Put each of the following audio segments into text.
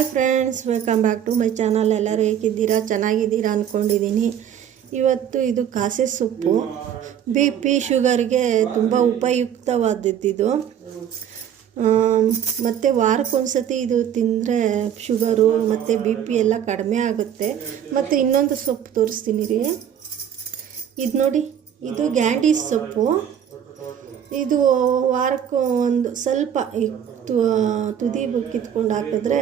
Hi friends, welcome back to my channel. ಎಲ್ಲರೂ ಹೇಗಿದ್ದೀರಾ? ಚೆನ್ನಾಗಿದ್ದೀರಾ ಅಂದ್ಕೊಂಡಿದ್ದೀನಿ. ಇವತ್ತು ಇದು ಕಾಸೆ ಸೊಪ್ಪು ಬಿ ಪಿ ಶುಗರ್ಗೆ ತುಂಬ ಉಪಯುಕ್ತವಾದದ್ದಿದು. ಮತ್ತು ವಾರಕ್ಕೊಂದ್ಸತಿ ಇದು ತಿಂದರೆ ಶುಗರು ಮತ್ತು ಬಿ ಪಿ ಎಲ್ಲ ಕಡಿಮೆ ಆಗುತ್ತೆ. ಮತ್ತು ಇನ್ನೊಂದು ಸೊಪ್ಪು ತೋರಿಸ್ತೀನಿ ರೀ. ಇದು ನೋಡಿ, ಇದು ಗ್ಯಾಂಡೀಸ್ ಸೊಪ್ಪು. ಇದು ವಾರಕ್ಕೆ ಒಂದು ಸ್ವಲ್ಪ ತುದಿ ಕಿತ್ಕೊಂಡು ಹಾಕಿದ್ರೆ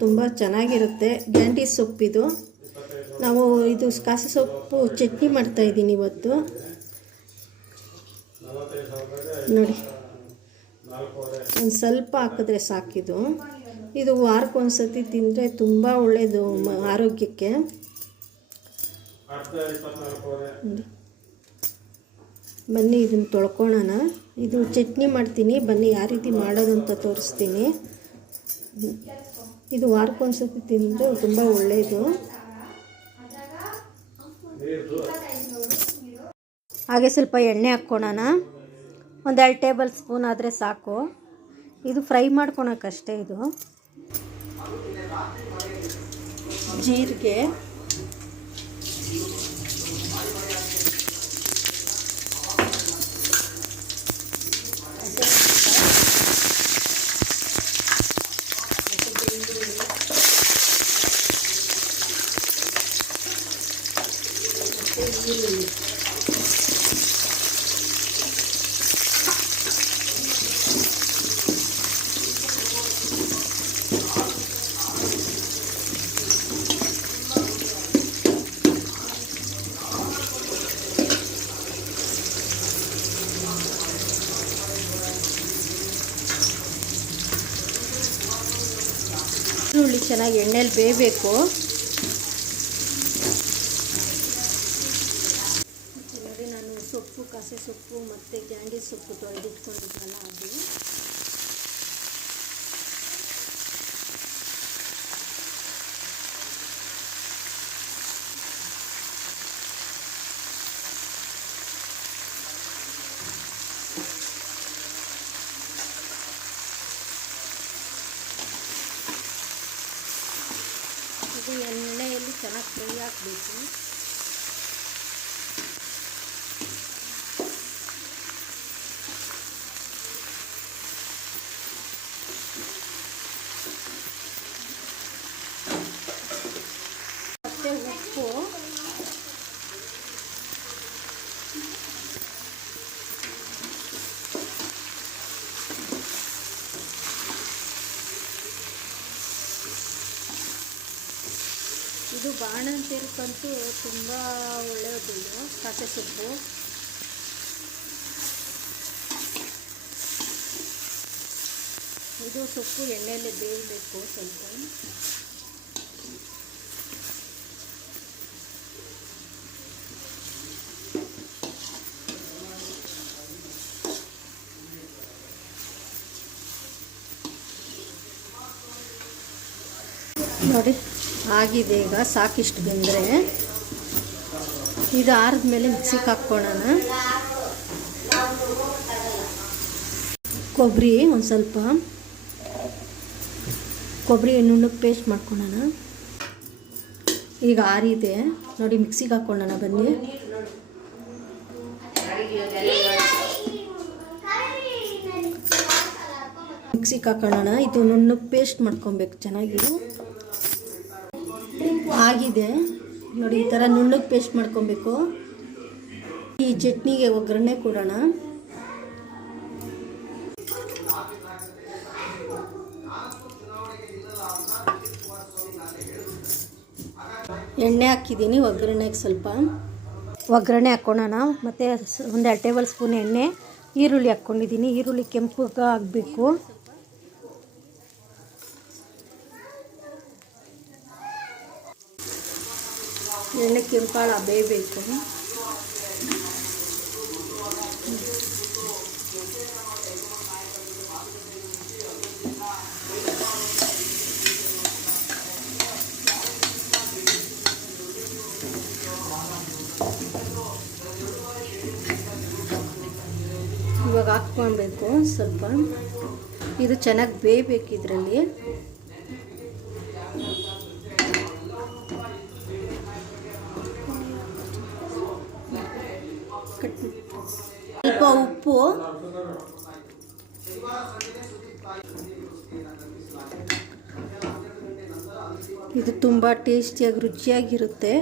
ತುಂಬ ಚೆನ್ನಾಗಿರುತ್ತೆ. ಗ್ಯಾಂಡೀಸ್ ಸೊಪ್ಪಿದು. ನಾವು ಇದು ಕಾಸೆ ಸೊಪ್ಪು ಚಟ್ನಿ ಮಾಡ್ತಾಯಿದ್ದೀನಿ ಇವತ್ತು. ನೋಡಿ, ಒಂದು ಸ್ವಲ್ಪ ಹಾಕಿದ್ರೆ ಸಾಕಿದು. ಇದು ವಾರಕ್ಕೊಂದ್ಸತಿ ತಿಂದರೆ ತುಂಬ ಒಳ್ಳೆಯದು ಆರೋಗ್ಯಕ್ಕೆ. ಬನ್ನಿ ಇದನ್ನು ತೊಳ್ಕೊಳ್ಳೋಣ. ಇದು ಚಟ್ನಿ ಮಾಡ್ತೀನಿ, ಬನ್ನಿ ಯಾವ ರೀತಿ ಮಾಡೋದಂತ ತೋರಿಸ್ತೀನಿ. ಇದು ವಾರಕ್ಕೊಂದ್ಸತಿ ತಿಂದರೆ ತುಂಬ ಒಳ್ಳೆಯದು. ಹಾಗೆ ಸ್ವಲ್ಪ ಎಣ್ಣೆ ಹಾಕ್ಕೊಳ್ಳೋಣ. ಒಂದು 2 ಟೇಬಲ್ ಸ್ಪೂನ್ ಆದರೆ ಸಾಕು. ಇದು ಫ್ರೈ ಮಾಡ್ಕೊಳಕ್ಕಷ್ಟೇ. ಇದು ಜೀರಿಗೆ, ಈರುಳ್ಳಿ, ಈರುಳ್ಳಿ ಚೆನ್ನಾಗಿ ಎಣ್ಣೆಲಿ ಬೇಯಬೇಕು. ನೋಡಿ, ನಾನು ಸೊಪ್ಪು, ಕಾಸೆ ಸೊಪ್ಪು ಮತ್ತು ಗ್ಯಾಂಡೀಸ್ ಸೊಪ್ಪು ತೊಳೆದಿಟ್ಕೊಂಡಿದ್ವಲ್ಲ ಅದು. ಇದು ಎಣ್ಣೆಯಲ್ಲಿ ಚೆನ್ನಾಗಿ ಫ್ರೈ ಹಾಕಬೇಕು. ಮತ್ತು ಉಪ್ಪು, ಇದು ಬಾಣಂತಿಯರಿಗಂತೂ ತುಂಬ ಒಳ್ಳೆಯದು ಇದು ಕಾಸೆ ಸೊಪ್ಪು. ಇದು ಸೊಪ್ಪು ಎಣ್ಣೆಯಲ್ಲಿ ಬೇಯಬೇಕು ಸ್ವಲ್ಪ. ನೋಡಿ, ಆಗಿದೆ. ಈಗ ಸಾಕಿಷ್ಟು ಬೆಂದರೆ ಇದು ಆರಿದ ಮೇಲೆ ಮಿಕ್ಸಿಗೆ ಹಾಕ್ಕೊಳ್ಳೋಣ. ಕೊಬ್ಬರಿ, ಒಂದು ಸ್ವಲ್ಪ ಕೊಬ್ಬರಿ ನುಣ್ಣಗೆ ಪೇಸ್ಟ್ ಮಾಡ್ಕೊಳ್ಳೋಣ. ಈಗ ಆರಿದೆ ನೋಡಿ, ಮಿಕ್ಸಿಗೆ ಹಾಕ್ಕೊಳ್ಳೋಣ. ಬನ್ನಿ, ಮಿಕ್ಸಿಗೆ ಹಾಕೊಳ್ಳೋಣ. ಇದು ನುಣ್ಣಗೆ ಪೇಸ್ಟ್ ಮಾಡ್ಕೊಬೇಕು ಚೆನ್ನಾಗಿ. ಆಗಿದೆ ನೋಡಿ, ಈ ಥರ ನುಣ್ಣಗೆ ಪೇಸ್ಟ್ ಮಾಡ್ಕೊಬೇಕು. ಈ ಚಟ್ನಿಗೆ ಒಗ್ಗರಣೆ ಕೊಡೋಣ. ಎಣ್ಣೆ ಹಾಕಿದ್ದೀನಿ, ಒಗ್ಗರಣೆಗೆ ಸ್ವಲ್ಪ ಒಗ್ಗರಣೆ ಹಾಕ್ಕೊಳ್ಳೋಣ. ಮತ್ತು ಒಂದು 2 ಟೇಬಲ್ ಸ್ಪೂನ್ ಎಣ್ಣೆ, ಈರುಳ್ಳಿ ಹಾಕ್ಕೊಂಡಿದ್ದೀನಿ. ಈರುಳ್ಳಿ ಕೆಂಪಗೆ ಆಗಬೇಕು. ಎಣ್ಣೆ ಕೆಂಪಾಳ ಬೇಯಬೇಕು. ಇವಾಗ ಹಾಕ್ಕೊಳ್ಬೇಕು ಸ್ವಲ್ಪ. ಇದು ಚೆನ್ನಾಗಿ ಬೇಯಬೇಕು ಇದರಲ್ಲಿ. ಉಪ್ಪು. ಇದು ತುಂಬ ಟೇಸ್ಟಿಯಾಗಿ ರುಚಿಯಾಗಿರುತ್ತೆ.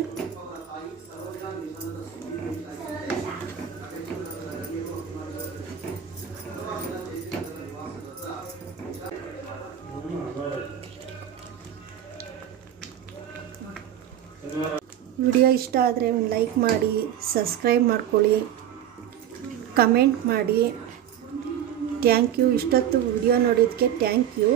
ವಿಡಿಯೋ ಇಷ್ಟ ಆದರೆ ಒಂದು ಲೈಕ್ ಮಾಡಿ, ಸಬ್ಸ್ಕ್ರೈಬ್ ಮಾಡ್ಕೊಳ್ಳಿ, ಕಮೆಂಟ್ ಮಾಡಿ. Thank you. ಇಷ್ಟೊತ್ತು ವಿಡಿಯೋ ನೋಡಿದ್ದಕ್ಕೆ ಥ್ಯಾಂಕ್ ಯು.